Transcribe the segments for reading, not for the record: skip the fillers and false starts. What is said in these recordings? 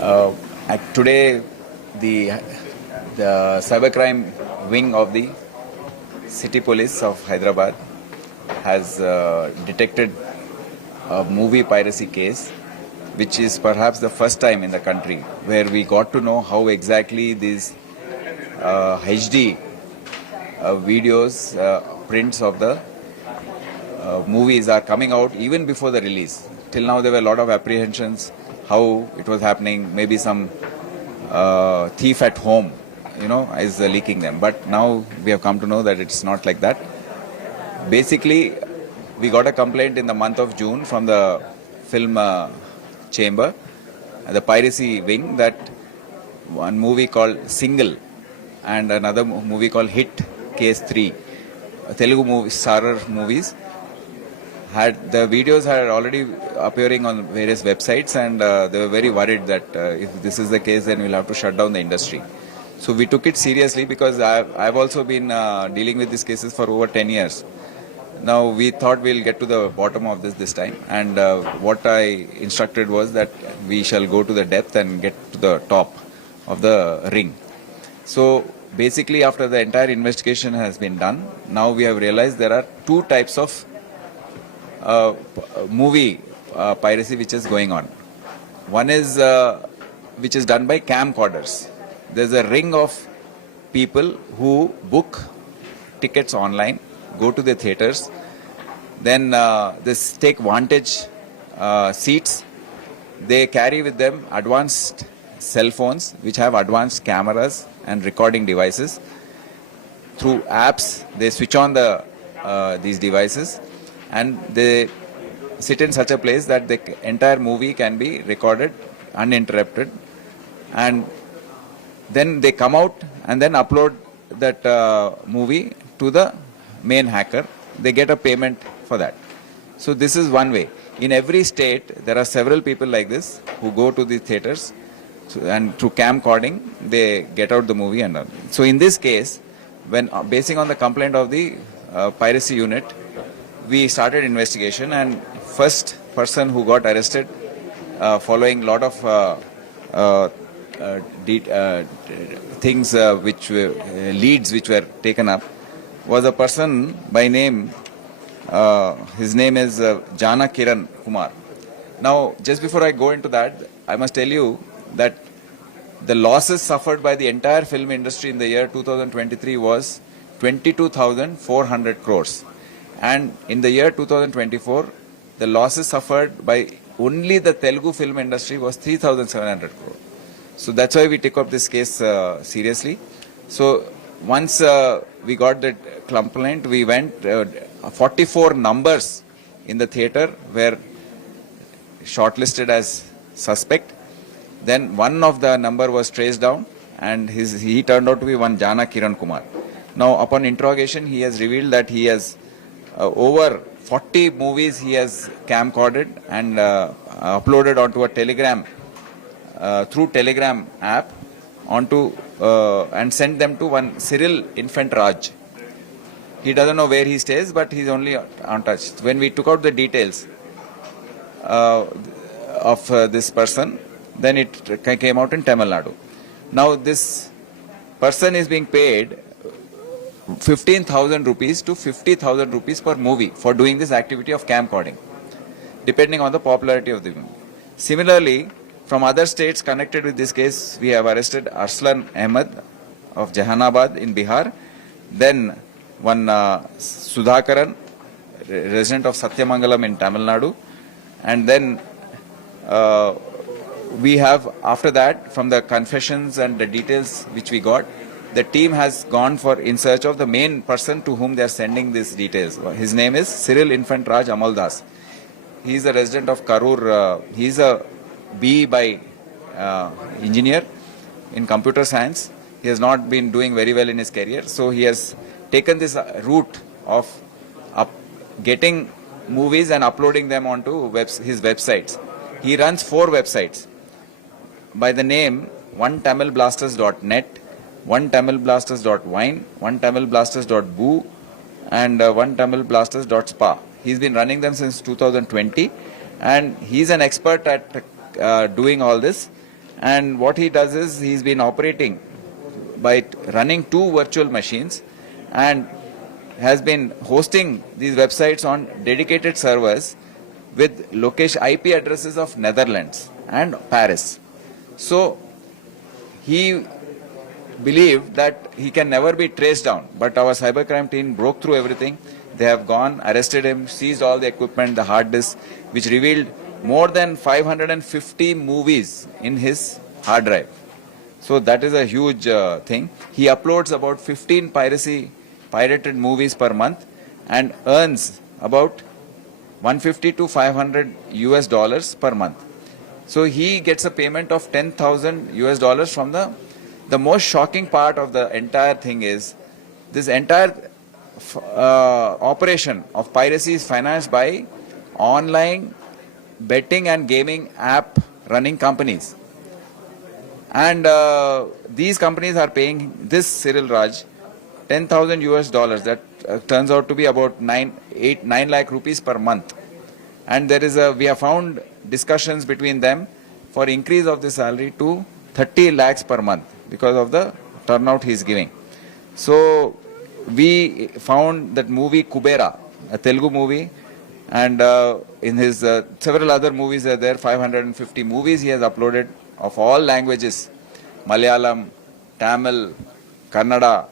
Uh, Today, the the cybercrime wing of the City Police of Hyderabad has detected a movie piracy case, which is perhaps the first time in the country where we got to know how exactly these HD videos, prints of the movies are coming out even before the release. Till now, there were a lot of apprehensions how it was happening. Maybe some thief at home, is leaking them. But now we have come to know that it's not like that. Basically, we got a complaint in the month of June from the film chamber, the piracy wing, that one movie called Single and another movie called Hit Case 3, Telugu movie, Sarar movies, had the videos had already appearing on various websites, and they were very worried that if this is the case, then we'll have to shut down the industry. So we took it seriously because I've also been dealing with these cases for over 10 years. Now we thought we'll get to the bottom of this time, and what I instructed was that we shall go to the depth and get to the top of the ring. So basically, after the entire investigation has been done, now we have realized there are two types of movie piracy which is going on. One is which is done by camcorders. There's a ring of people who book tickets online, go to the theaters, then they take vantage seats. They carry with them advanced cell phones which have advanced cameras and recording devices. Through apps, they switch on these devices, and they sit in such a place that the entire movie can be recorded uninterrupted, and then they come out and then upload that movie to the main hacker. They get a payment for that. So this is one way. In every state, there are several people like this who go to the theaters, and through camcording, they get out the movie. And so in this case, when basing on the complaint of the piracy unit, we started investigation, and first person who got arrested following lot of things which were leads which were taken up was a person by name, his name is Jana Kiran Kumar. Now, just before I go into that, I must tell you that the losses suffered by the entire film industry in the year 2023 was 22,400 crores. And in the year 2024, the losses suffered by only the Telugu film industry was 3,700 crores. So that's why we took up this case seriously. So once we got the complaint, we went 44 numbers in the theater were shortlisted as suspect. Then one of the number was traced down, and he turned out to be one Jana Kiran Kumar. Now, upon interrogation, he has revealed that he has over 40 movies he has camcorded and uploaded onto a Telegram, through Telegram app, onto and sent them to one Cyril Infant Raj. He doesn't know where he stays, but he's only untouched. When we took out the details of this person, then it came out in Tamil Nadu. Now this person is being paid 15,000 rupees to 50,000 rupees per movie for doing this activity of camcording, depending on the popularity of the movie. Similarly, from other states connected with this case, we have arrested Arslan Ahmed of Jahanabad in Bihar, then one Sudhakaran, resident of Satyamangalam in Tamil Nadu, and then we have, after that, from the confessions and the details which we got, the team has gone in search of the main person to whom they are sending these details. His name is Cyril Infant Raj Amaldas. He is a resident of Karur. He is a BE by engineer in computer science. He has not been doing very well in his career, so he has taken this route of getting movies and uploading them onto his websites. He runs 4 websites by the name onetamilblasters.net, onetamilblasters.wine, onetamilblasters.boo, and onetamilblasters.spa. He's been running them since 2020, and he's an expert at doing all this. And what he does is he's been operating by running two virtual machines and has been hosting these websites on dedicated servers with location IP addresses of Netherlands and Paris. So he believed that he can never be traced down, but our cybercrime team broke through everything. They have gone, arrested him, seized all the equipment, the hard disk, which revealed more than 550 movies in his hard drive. So that is a huge thing. He uploads about 15 pirated movies per month and earns about 150 to 500 US dollars per month. So he gets a payment of 10,000 US dollars from the most shocking part of the entire thing is this entire operation of piracy is financed by online betting and gaming app running companies. And these companies are paying this Cyril Raj 10,000 US dollars. That turns out to be about 9 lakh rupees per month. And we have found discussions between them for increase of the salary to 30 lakhs per month because of the turnout he is giving. So we found that movie Kubera, a Telugu movie, and in his several other movies are there, 550 movies he has uploaded of all languages, Malayalam, Tamil, Kannada,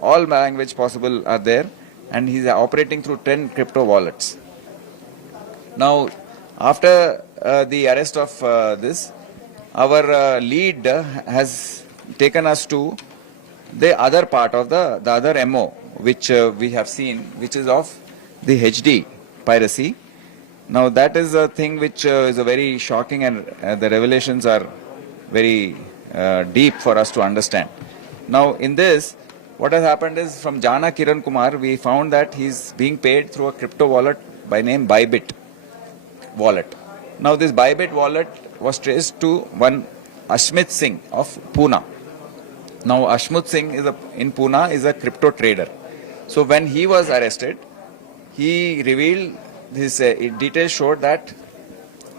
all language possible are there, and he is operating through 10 crypto wallets. Now, after the arrest of this, our lead has taken us to the other part of the other MO, which we have seen, which is of the HD piracy. Now that is a thing which is a very shocking, and the revelations are very deep for us to understand. Now in this, what has happened is from Jana Kiran Kumar, we found that he's being paid through a crypto wallet by name Bybit wallet. Now this Bybit wallet was traced to one Ashmit Singh of Pune. Now Ashmit Singh in Pune is a crypto trader. So when he was arrested, he revealed his details showed that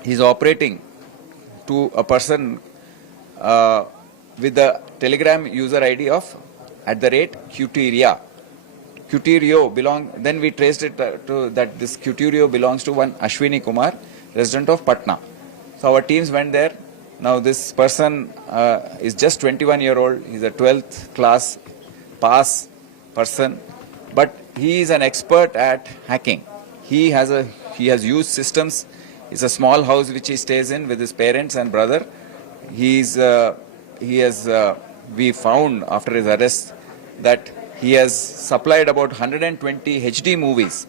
he's operating to a person with the Telegram user ID of @Qteria. Qterio then we traced it to that this Qterio belongs to one Ashwini Kumar, resident of Patna. So our teams went there. Now this person is just 21-year-old. He's a 12th class pass person, but he is an expert at hacking. He has used systems. It's a small house which he stays in with his parents and brother. We found after his arrest that he has supplied about 120 HD movies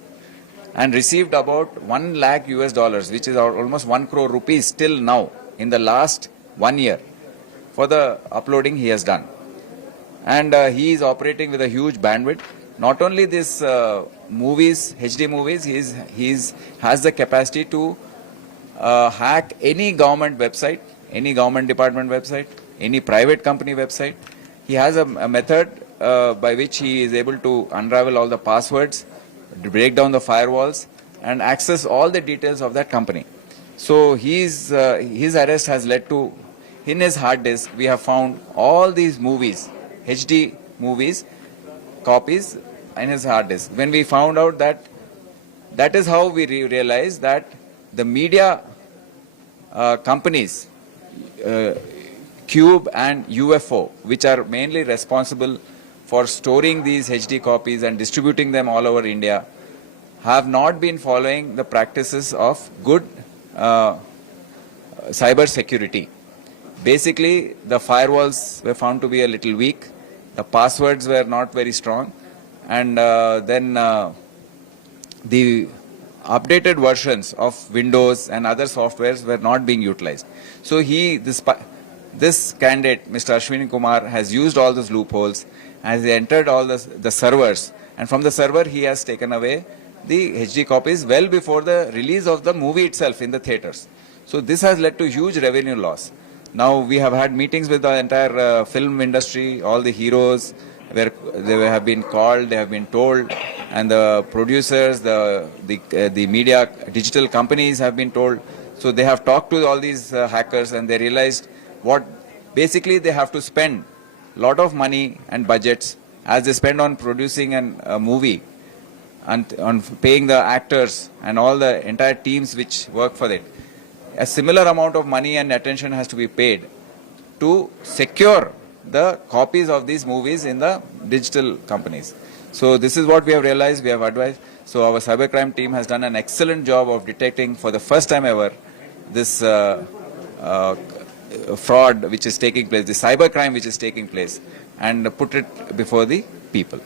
and received about 1 lakh US dollars, which is almost 1 crore rupees till now in the last 1 year for the uploading he has done. And he is operating with a huge bandwidth. Not only this movies, HD movies, he has the capacity to hack any government website, any government department website, any private company website. He has a method by which he is able to unravel all the passwords, break down the firewalls, and access all the details of that company. So his arrest has led to, in his hard disk, we have found all these movies, HD movies, copies in his hard disk. When we found out that is how we realized that the media companies, Cube and UFO, which are mainly responsible for storing these HD copies and distributing them all over India, have not been following the practices of good cyber security. Basically, the firewalls were found to be a little weak, the passwords were not very strong, and then the updated versions of Windows and other softwares were not being utilized. So this candidate, Mr. Ashwini Kumar, has used all those loopholes, has entered all the servers, and from the server he has taken away the HD copies well before the release of the movie itself in the theaters. So this has led to huge revenue loss. Now we have had meetings with the entire film industry, all the heroes, where they have been called, they have been told, and the producers, the media, digital companies have been told. So they have talked to all these hackers, and they realized what basically they have to spend lot of money and budgets as they spend on producing a movie and on paying the actors and all the entire teams which work for it. A similar amount of money and attention has to be paid to secure the copies of these movies in the digital companies. So this is what we have realized, we have advised. So our cybercrime team has done an excellent job of detecting for the first time ever this fraud which is taking place, the cybercrime which is taking place, and put it before the people.